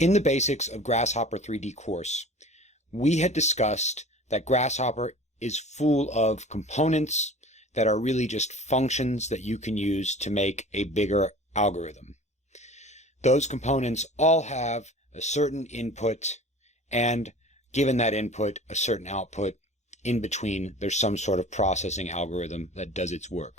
In the Basics of Grasshopper 3D course, we had discussed that Grasshopper is full of components that are really just functions that you can use to make a bigger algorithm. Those components all have a certain input, and given that input, a certain output. In between, there's some sort of processing algorithm that does its work.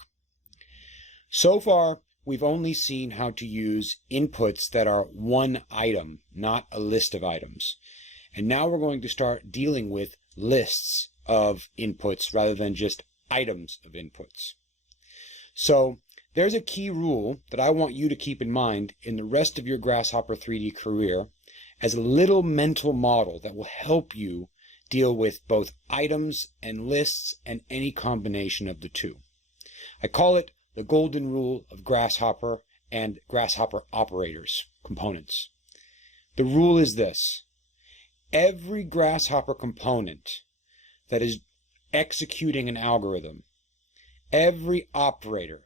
So far, we've only seen how to use inputs that are one item, not a list of items. And now we're going to start dealing with lists of inputs rather than just items of inputs. So there's a key rule that I want you to keep in mind in the rest of your Grasshopper 3D career as a little mental model that will help you deal with both items and lists and any combination of the two. I call it the golden rule of Grasshopper and Grasshopper operators, components. The rule is this: every Grasshopper component that is executing an algorithm, every operator,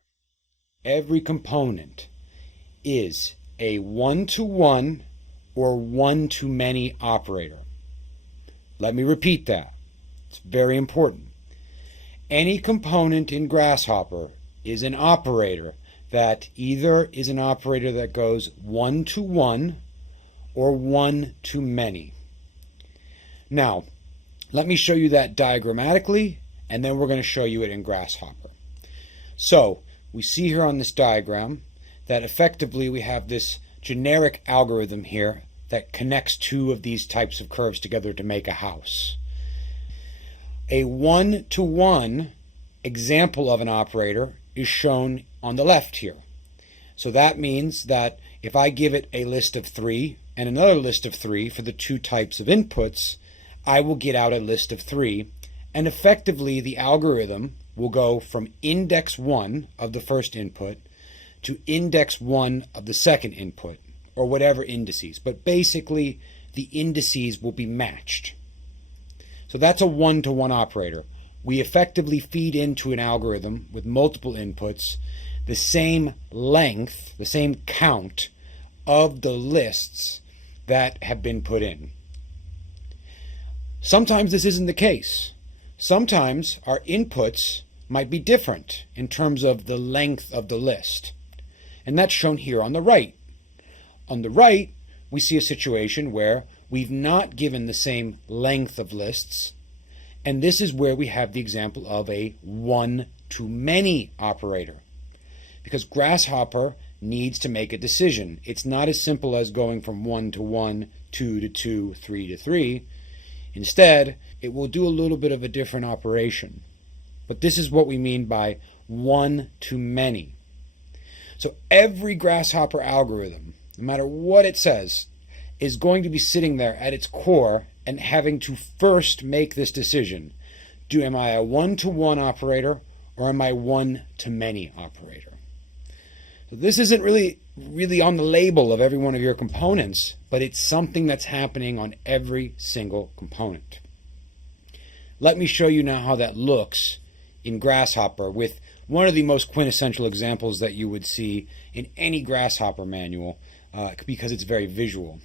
every component is a one-to-one or one-to-many operator. Let me repeat that. It's very important. Any component in Grasshopper is an operator that either is an operator that goes one-to-one or one-to-many. Now, let me show you that diagrammatically, and then we're going to show you it in Grasshopper. So, we see here on this diagram that effectively we have this generic algorithm here that connects two of these types of curves together to make a house. A one-to-one example of an operator is shown on the left here. So that means that if I give it a list of 3 and another list of 3 for the two types of inputs, I will get out a list of 3, and effectively the algorithm will go from index 1 of the first input to index 1 of the second input, or whatever indices. But basically, the indices will be matched. So that's a one-to-one operator. We effectively feed into an algorithm with multiple inputs the same length, the same count of the lists that have been put in. Sometimes this isn't the case. Sometimes our inputs might be different in terms of the length of the list. And that's shown here on the right. On the right, we see a situation where we've not given the same length of lists, and this is where we have the example of a one-to-many operator. Because Grasshopper needs to make a decision. It's not as simple as going from 1 to 1, 2 to 2, 3 to 3. Instead, it will do a little bit of a different operation. But this is what we mean by one-to-many. So every Grasshopper algorithm, no matter what it says, is going to be sitting there at its core and having to first make this decision. Am I a one-to-one operator or am I one-to-many operator? So this isn't really on the label of every one of your components, but it's something that's happening on every single component. Let me show you now how that looks in Grasshopper with one of the most quintessential examples that you would see in any Grasshopper manual, because it's very visual.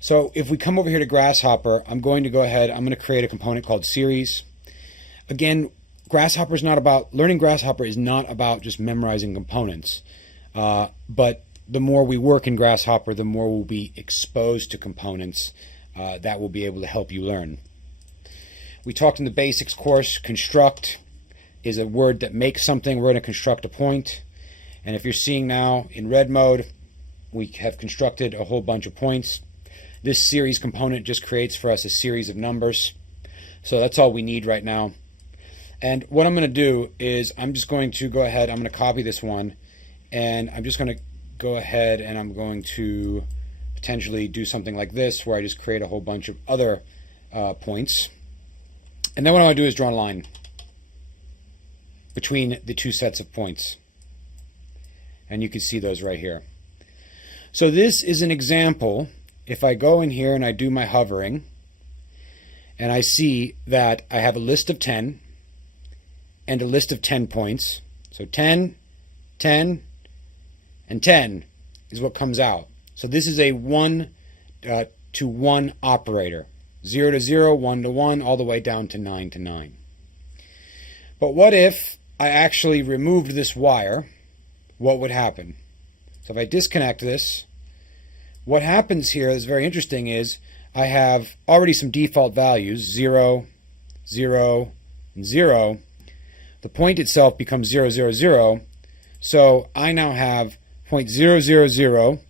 So if we come over here to Grasshopper, I'm going to create a component called series. Again, learning Grasshopper is not about just memorizing components, but the more we work in Grasshopper, the more we'll be exposed to components that will be able to help you learn. We talked in the basics course, construct is a word that makes something. We're going to construct a point. And if you're seeing now in red mode, we have constructed a whole bunch of points. This series component just creates for us a series of numbers. So that's all we need right now. And what I'm going to do is I'm just going to go ahead, I'm going to copy this one, and I'm just going to go ahead and I'm going to potentially do something like this where I just create a whole bunch of other points. And then what I want to do is draw a line between the two sets of points. And you can see those right here. So this is an example. If I go in here and I do my hovering, and I see that I have a list of 10 and a list of 10 points. So 10, 10, and 10 is what comes out. So this is a one to one operator. 0 to 0, 1 to 1, all the way down to 9 to 9. But what if I actually removed this wire? What would happen? So if I disconnect this, what happens here is very interesting is I have already some default values, 0, 0, and 0. The point itself becomes 0, 0, 0. So I now have 0.000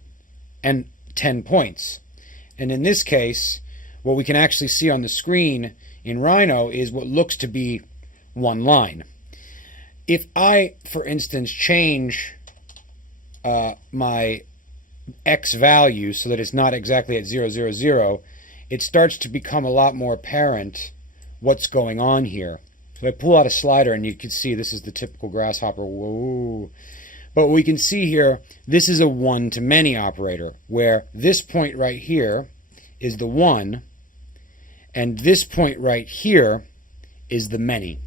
and 10 points. And in this case, what we can actually see on the screen in Rhino is what looks to be one line. If I, for instance, change my X value so that it's not exactly at 0, 0, 0, it starts to become a lot more apparent what's going on here. So I pull out a slider and you can see this is the typical Grasshopper. Whoa. But we can see here, this is a one-to-many operator, where this point right here is the one, and this point right here is the many.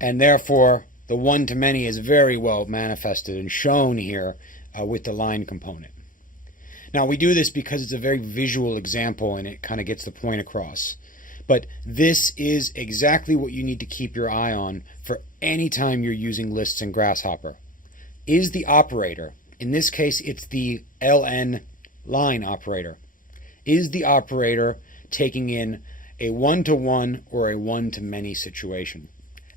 And therefore, the one-to-many is very well manifested and shown here with the line component. Now, we do this because it's a very visual example and it kind of gets the point across. But this is exactly what you need to keep your eye on for any time you're using lists in Grasshopper. Is the operator, in this case it's the ln line operator, is the operator taking in a one-to-one or a one-to-many situation?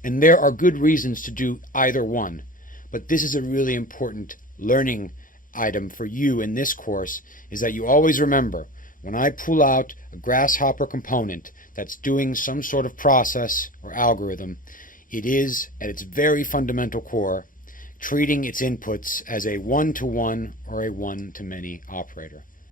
And there are good reasons to do either one, but this is a really important learning item for you in this course, is that you always remember, when I pull out a Grasshopper component that's doing some sort of process or algorithm, it is, at its very fundamental core, treating its inputs as a one-to-one or a one-to-many operator.